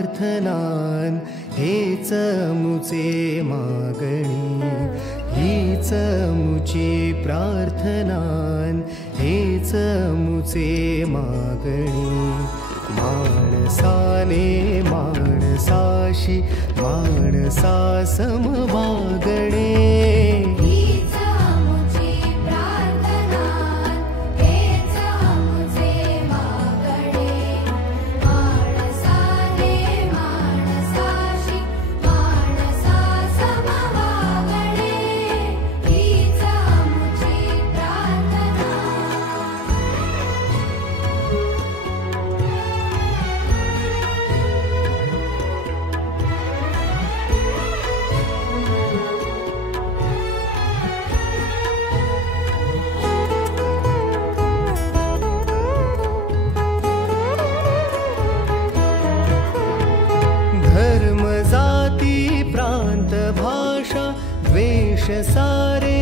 प्रार्थनान हेच मुचे मागणी, हीच मुची प्रार्थनान हेच मुचे मागणी. माणसाने माणसाशी माणसा सम वागणे, धर्म जाती प्रांत भाषा द्वेष सारे